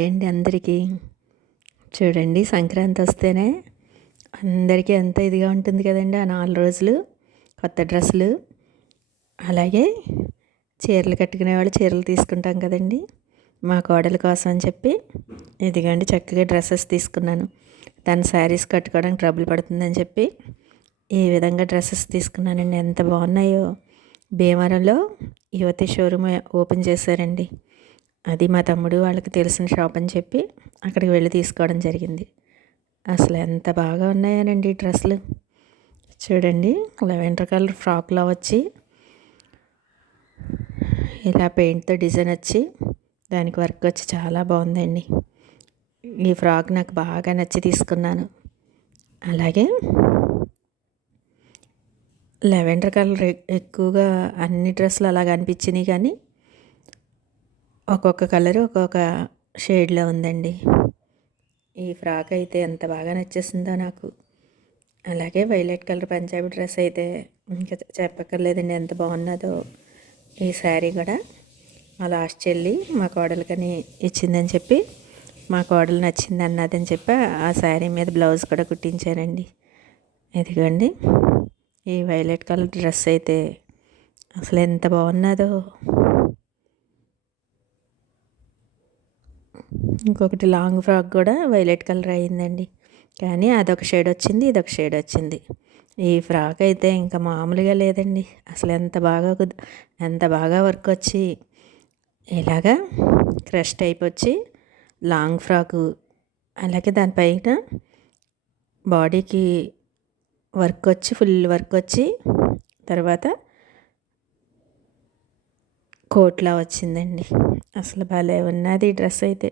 Okay అండి అందరికీ. చూడండి సంక్రాంతి వస్తేనే అందరికీ ఎంత ఇదిగా ఉంటుంది కదండి ఆ నాలుగు రోజులు కొత్త డ్రెస్సులు. అలాగే చీరలు కట్టుకునే వాళ్ళు చీరలు తీసుకుంటాం కదండి. మా కోడల కోసం అని చెప్పి ఇదిగోండి చక్కగా డ్రెస్సెస్ తీసుకున్నాను. తన శారీస్ కట్టుకోవడానికి ట్రబుల్ పడుతుందని చెప్పి ఈ విధంగా డ్రెస్సెస్ తీసుకున్నానండి. ఎంత బాగున్నాయో. భీమవరంలో యువతి షోరూమ్ ఓపెన్ చేశారండి. అది మా తమ్ముడు వాళ్ళకి తెలిసిన షాప్ అని చెప్పి అక్కడికి వెళ్ళి తీసుకోవడం జరిగింది. అసలు ఎంత బాగా ఉన్నాయనండి డ్రెస్సులు. చూడండి లెవెండర్ కలర్ ఫ్రాక్లో వచ్చి ఇలా పెయింట్తో డిజైన్ వచ్చి దానికి వర్క్ వచ్చి చాలా బాగుందండి. ఈ ఫ్రాక్ నాకు బాగా నచ్చి తీసుకున్నాను. అలాగే లెవెండర్ కలర్ ఎక్కువగా అన్ని డ్రెస్సులు అలాగ అనిపించినాయి కానీ ఒక్కొక్క కలర్ ఒక్కొక్క షేడ్లో ఉందండి. ఈ ఫ్రాక్ అయితే ఎంత బాగా నచ్చేసిందో నాకు. అలాగే వైలెట్ కలర్ పంజాబీ డ్రెస్ అయితే ఇంకా చెప్పక్కర్లేదండి ఎంత బాగున్నదో. ఈ శారీ కూడా మా లాస్ట్ చెల్లి మా కోడలికని ఇచ్చిందని చెప్పి మా కోడలు నచ్చింది అన్నదని చెప్పి ఆ శారీ మీద బ్లౌజ్ కూడా కుట్టించానండి ఇదిగోండి ఈ వైలెట్ కలర్ డ్రెస్ అయితే అసలు ఎంత బాగున్నదో. ఇంకొకటి లాంగ్ ఫ్రాక్ కూడా వైలెట్ కలర్ అయిందండి కానీ అదొక షేడ్ వచ్చింది ఇదొక షేడ్ వచ్చింది. ఈ ఫ్రాక్ అయితే ఇంకా మామూలుగా లేదండి. అసలు ఎంత బాగా ఎంత బాగా వర్క్ వచ్చి ఇలాగా క్రష్ టైప్ వచ్చి లాంగ్ ఫ్రాకు అలాగే దానిపైన బాడీకి వర్క్ వచ్చి ఫుల్ వర్క్ వచ్చి తర్వాత కోట్లా వచ్చిందండి. అసలు భలే ఉన్నది డ్రెస్ అయితే.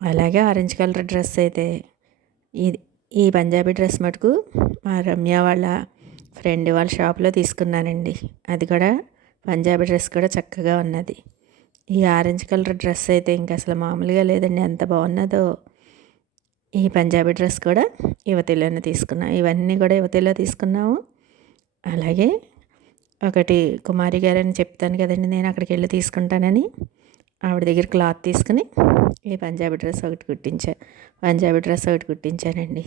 అలాగే ఆరెంజ్ కలర్ డ్రెస్ అయితే ఇది ఈ పంజాబీ డ్రెస్ మటుకు మా రమ్య వాళ్ళ ఫ్రెండ్ వాళ్ళ షాప్లో తీసుకున్నానండి. అది కూడా పంజాబీ డ్రెస్ కూడా చక్కగా ఉన్నది. ఈ ఆరెంజ్ కలర్ డ్రెస్ అయితే ఇంకా అసలు మామూలుగా లేదండి. ఎంత బాగున్నదో ఈ పంజాబీ డ్రెస్ కూడా యువతిలోనే తీసుకున్నాం. ఇవన్నీ కూడా యువతిలో తీసుకున్నాము. అలాగే ఒకటి కుమారి గారని చెప్తాను కదండి నేను అక్కడికి వెళ్ళి తీసుకుంటానని. ఆవిడ దగ్గర క్లాత్ తీసుకుని ఈ పంజాబీ డ్రెస్ ఒకటి కుట్టించా. పంజాబీ డ్రెస్ ఒకటి కుట్టించానండి.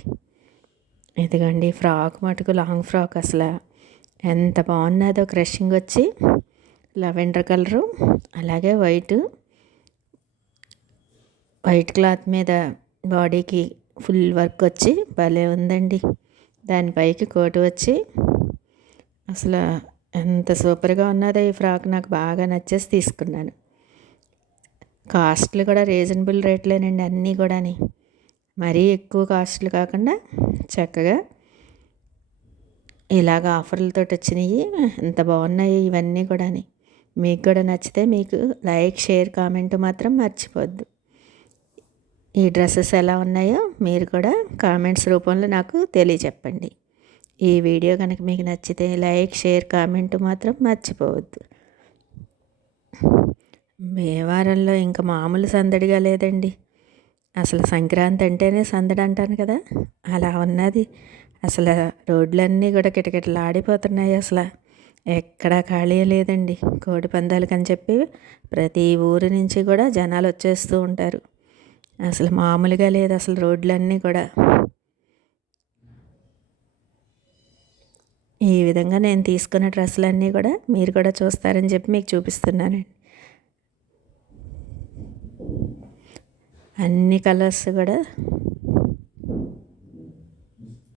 ఇదిగండి ఫ్రాక్ మటుకు లాంగ్ ఫ్రాక్ అసలు. ఎంత బాగున్నదో క్రషింగ్ వచ్చి లవెండర్ కలరు అలాగే వైట్. వైట్ క్లాత్ మీద బాడీకి ఫుల్ వర్క్ వచ్చి భలే ఉందండి. దానిపైకి కోటు వచ్చి అసలు ఎంత సూపర్గా ఉన్నదో ఈ ఫ్రాక్ నాకు బాగా నచ్చేసి తీసుకున్నాను. కాస్ట్లు కూడా రీజనబుల్ రేట్లేనండి అన్నీ కూడాని. మరీ ఎక్కువ కాస్ట్లు కాకుండా చక్కగా ఇలాగ ఆఫర్లతో వచ్చినాయి ఎంత బాగున్నాయి ఇవన్నీ కూడాని. మీకు కూడా నచ్చితే మీకు లైక్ షేర్ కామెంట్ మాత్రం మర్చిపోద్దు. ఈ డ్రెస్సెస్ ఎలా ఉన్నాయో మీరు కూడా కామెంట్స్ రూపంలో నాకు తెలియచెప్పండి. ఈ వీడియో కనుక మీకు నచ్చితే లైక్ షేర్ కామెంట్ మాత్రం మర్చిపోవద్దు. మేవారంలో ఇంకా మామూలు సందడిగా లేదండి. అసలు సంక్రాంతి అంటేనే సందడి అంటాను కదా అలా ఉన్నది. అసలు రోడ్లన్నీ కూడా కిటకిటలాడిపోతున్నాయి అసలు. ఎక్కడా ఖాళీ లేదండి. కోడి పందాలకు చెప్పి ప్రతి ఊరి నుంచి కూడా జనాలు వచ్చేస్తూ ఉంటారు. అసలు మామూలుగా లేదు అసలు రోడ్లన్నీ కూడా. ఈ విధంగా నేను తీసుకున్న డ్రెస్సులన్నీ కూడా మీరు కూడా చూస్తారని చెప్పి మీకు చూపిస్తున్నానండి. అన్ని కలర్స్ కూడా